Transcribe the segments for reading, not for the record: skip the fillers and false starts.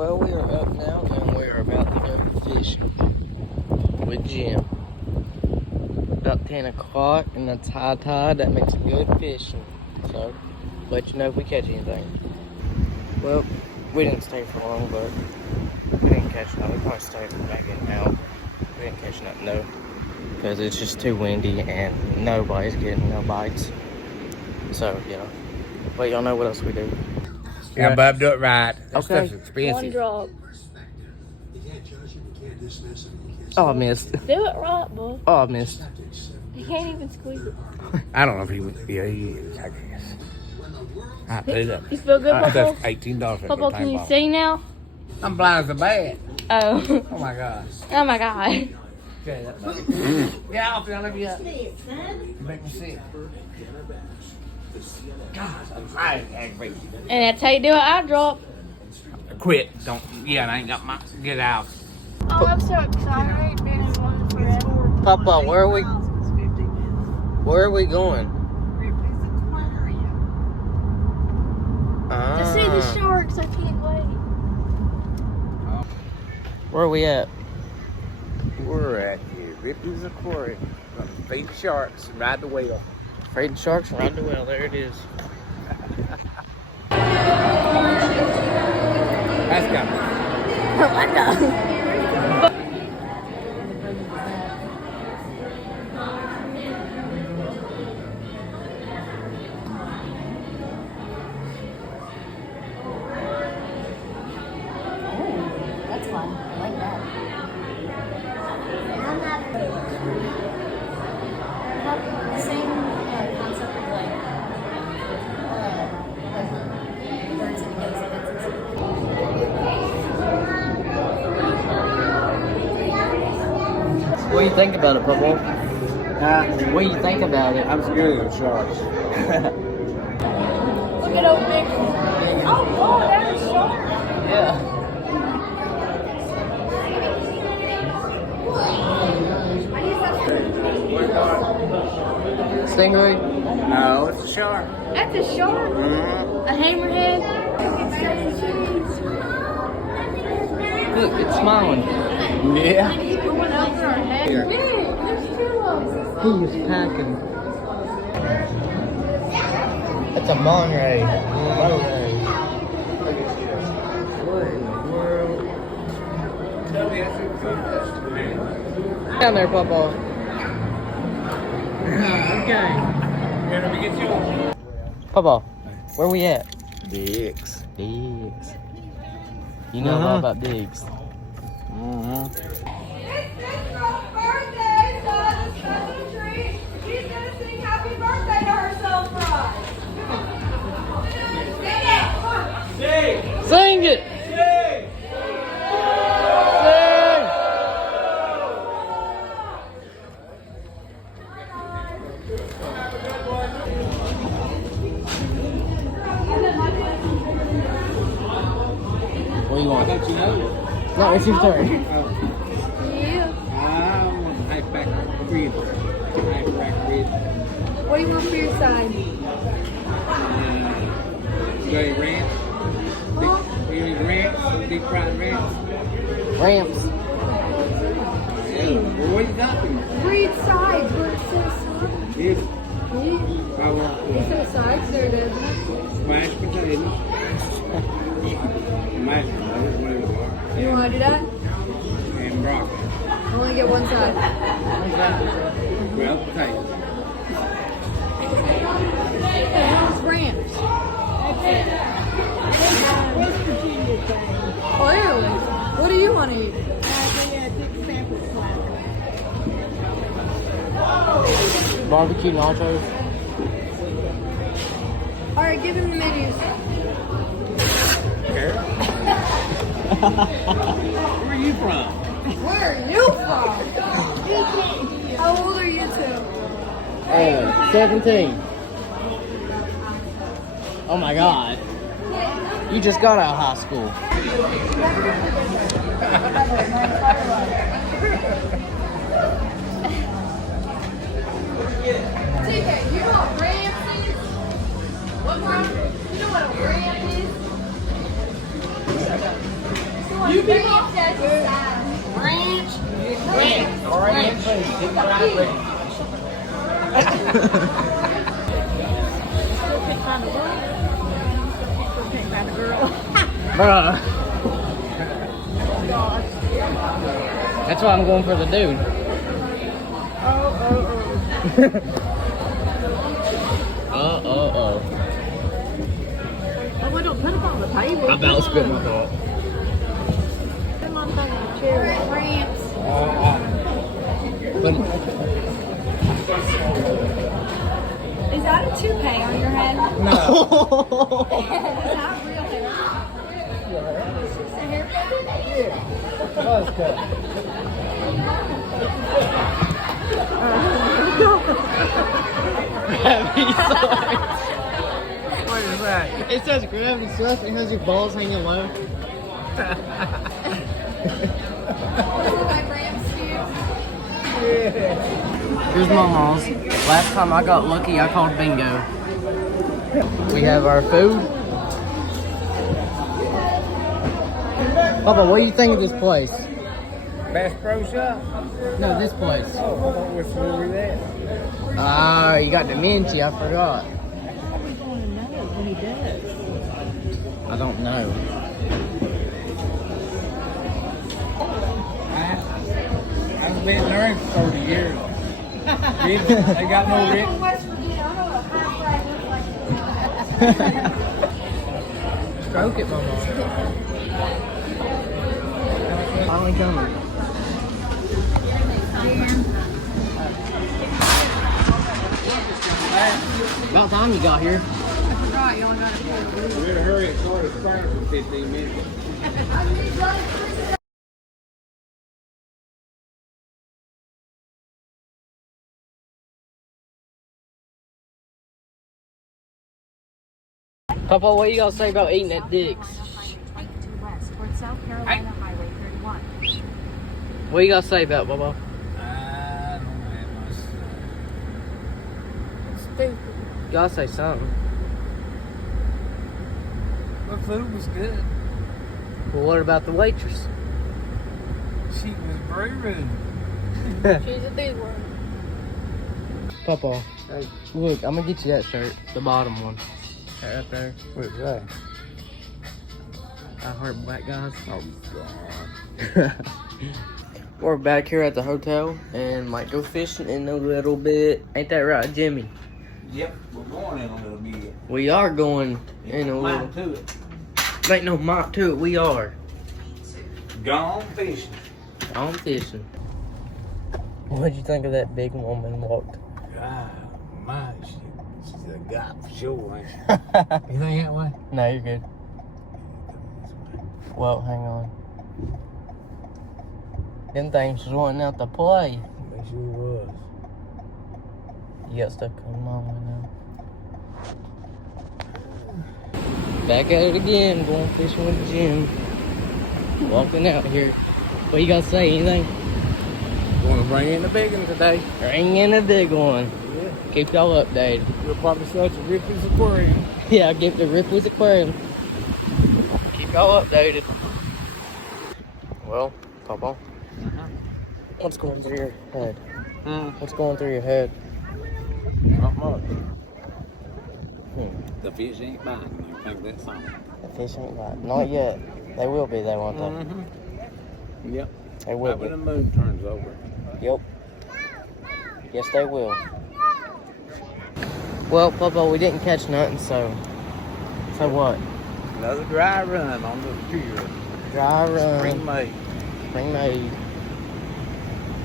Well, we are up now and we are about to go fishing with Jim. About 10 o'clock and it's high tide. That makes good fishing. So, let you know if we catch anything. Well, we didn't stay for long, but we didn't catch nothing. We probably stayed back in and out. We didn't catch nothing though, because it's just too windy and nobody's getting no bites. So, yeah. But y'all know what else we do. Yeah, Bub, do it right. That Okay. stuff's expensive. One drop. Oh, I missed. Do it right, boy. Oh, I missed. You can't even squeeze it. I don't know if he would. Yeah, he is, I guess. All right, put it up. You feel good, Papa? That's $18. Papa, can you see now? I'm blind as a bat. Oh. Oh my gosh. Oh my God. Okay, that's Get off there, let me up. You make me sick. God, I'm aggravated. And that's how you do it. I drop. Quit. Don't. Yeah, I ain't got my. Get out. Oh, I'm so excited. Been in one forever. Papa, where are we going? To see the sharks, I can't wait. Where are we at? We're at the Ripley's Aquarium. Gonna feed the sharks and ride the whale. Afraid sharks, ride the whale. There it is. That's got me. Oh, I know. That's fun. I like that. Same concept of like birds and What do you think about it, Papa? What do you think about it? I'm scared of sharks. Look at old big. Oh, boy, there's a shark. Yeah. Stingray? No, it's a shark. That's a shark? Mm-hmm. A hammerhead? Look, it's smiling. Yeah. He's going over our head. Here. Man, there's two of them. He is packing. That's a Monterey. Monterey. What in the world? Down there, Papa. Okay. Here, let me get you. Papa, where we at? Dicks. Diggs. You know a lot about Diggs. Mm-hmm. It's Central's birthday, so as a special treat, she's gonna sing happy birthday to herself for us. Sing it! Sing it! Sing! What do you want? Don't you know? No, it's your turn. Yeah. I want halfback rib. Halfback rib. What do you want for your side? You got any ranch? You need ranch? Deep fried ranch? Ramps. Yeah. Well, what you got for me? Read sides where it says sides. Here's Yeah. I want It says sides there, doesn't it? mashed potatoes. Mashed potatoes, whatever they are. You want to do that? And broccoli. Only get one side. Well, potatoes. How's ramps? West Virginia thing. Clearly. What do you want to eat? They had a big sample platter. Barbecue nachos. All right, give him the menus. Where are you from? Where are you from? How old are you two? 17. Oh my God. You just got out of high school. TK, you know what ramps is? What kind? You know what a ramp is? You be my Ranch. Still can't find a girl. Still can't find a girl. Bruh. That's why I'm going for the dude. Oh, we don't put them on the table. I'm about to spit my thought. Put them on the chair. France. But Is that a toupee on your head? no. Is that real hair? It's just a haircut? Buzz cut. Gravity sucks. What is that? It says gravity sucks. It has your balls hanging low. My Bram skew. Here's my mom's. Last time I got lucky, I called bingo. We have our food. Papa, what do you think of this place? Bass Pro Shop? No, this place. Oh, I thought we were that. Ah, you got dementia. I forgot. How are we going to know when he does? I don't know. I've been learning for 30 years. They got no I'm ribs. from West Virginia. I know what a high flag looks like. Stroke it, mama. Finally coming. About time you got here. I forgot you only got a We better hurry and start a fire for 15 minutes. Papa, what you gonna say about eating at Dick's? South Carolina Highway 31. What you gotta say about it, Papa? I don't have much. You gotta say something. The food was good. Well, what about the waitress? She was very rude. She's a big one. Papa, look, I'm gonna get you that shirt, the bottom one. Right there. What's that? I heart black guys. Oh, God. We're back here at the hotel and might go fishing in a little bit. Ain't that right, Jimmy? Yep, we're going in a little bit. We are going in a little. Mind to it. Ain't no mock to it. We are. Gone fishing. I'm fishing. What'd you think of that big woman walked? God, my shit. She's a guy for sure, ain't she? You think that way? No, you're good. Well, hang on. Them things was wanting out to play. They sure was. You got stuff coming on right now. Back at it again, going fishing with Jim. Walking out here. What you gotta say, anything? Gonna bring in the big one today. Bring in a big one. Yeah. Keep y'all updated. We'll probably such a Ripley's Aquarium. Yeah, get the Ripley's Aquarium. Keep y'all updated. Well, Papa, what's going through your head? What's going through your head? Not much. Hmm. The fish ain't biting. You think that's something? The fish ain't right. Not yet. They will be, they won't they? Mm-hmm. Yep. They will Right when be. the moon turns over. Yep. Yes, they will. Well, Papa, we didn't catch nothing, so what? Another dry run on the pier. Dry Spring run, May. spring made.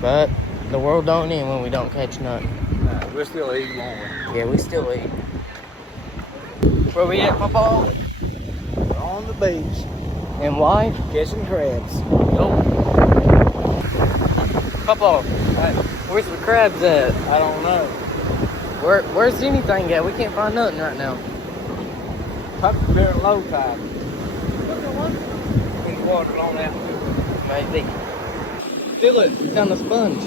But the world don't end when we don't catch nothing. Nah, we're still eating, won't Yeah, we still eat. Where we at, Papa? we? We're on the beach And why? catching crabs. Nope. Papa, Hey, where's the crabs at? I don't know. Where's anything at? We can't find nothing right now. Probably during low tide. When the water's on out. Maybe. Feel it. It's on a sponge.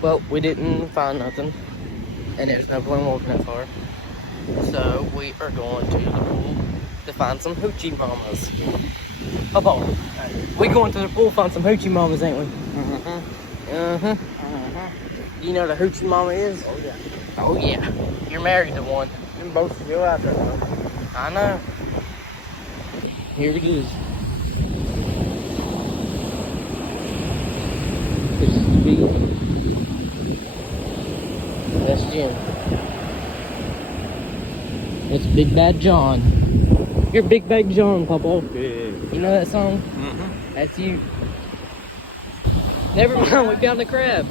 Well, we didn't find nothing. and there's no point walking that far. So we are going to the pool to find some hoochie mamas. Papa, we going to the pool to find some hoochie mamas, ain't we? You know what a hoochie mama is? Oh, yeah. Oh yeah. You're married to one. Them boats still out there, though. I know. Here it is. This is B. That's Jim. That's Big Bad John. You're Big Bad John, Papa. Big. You know that song? Mm-hmm. That's you. Never mind, we found the crab.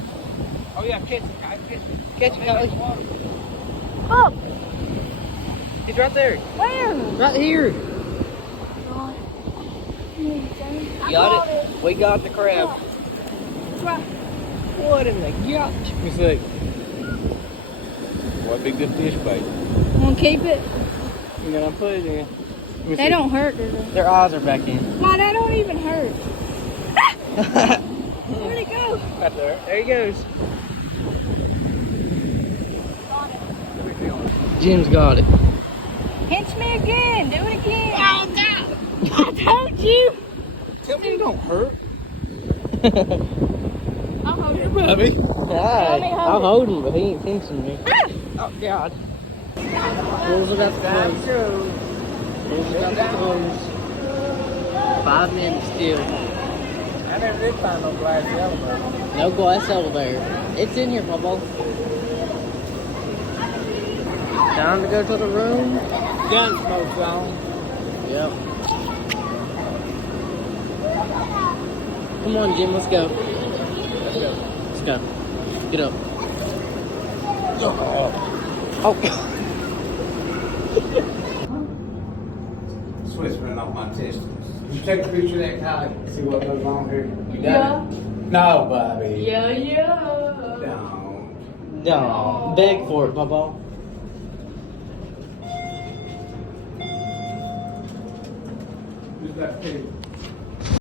Oh, yeah, catch it, guys. Catch it, Kylie. Up. He's right there. Where? Right here. Got it? We got the crab. What in the gosh? Let me see. What big good fish bait. Want to keep it? You're gonna put it in. Let me They see. don't hurt, do they? Their eyes are back in. No, they don't even hurt. Where'd it go? Right there. There he goes. Jim's got it. Pinch me again. Do it again. Oh, no. I told you. Tell me it don't hurt. I'll hold it. Bubby. Hi. me hold I'll it. hold him, but he ain't pinching me. Oh, God. Pool's about to close. Pool's about to close. 5 minutes still. I never did find no glass elevator. No glass elevator. It's in here, Papa. Time to go to the room. Gun smoke's on. Yep. Come on, Jim. Let's go. Let's go. Let's go. Get up. Oh. Sweat's running off my testicles. You take a picture of that, Kylie. See what goes on here. You got Yeah. it? No, Bobby. Yeah. Don't. No. Beg for it, Papa. Who's that pig?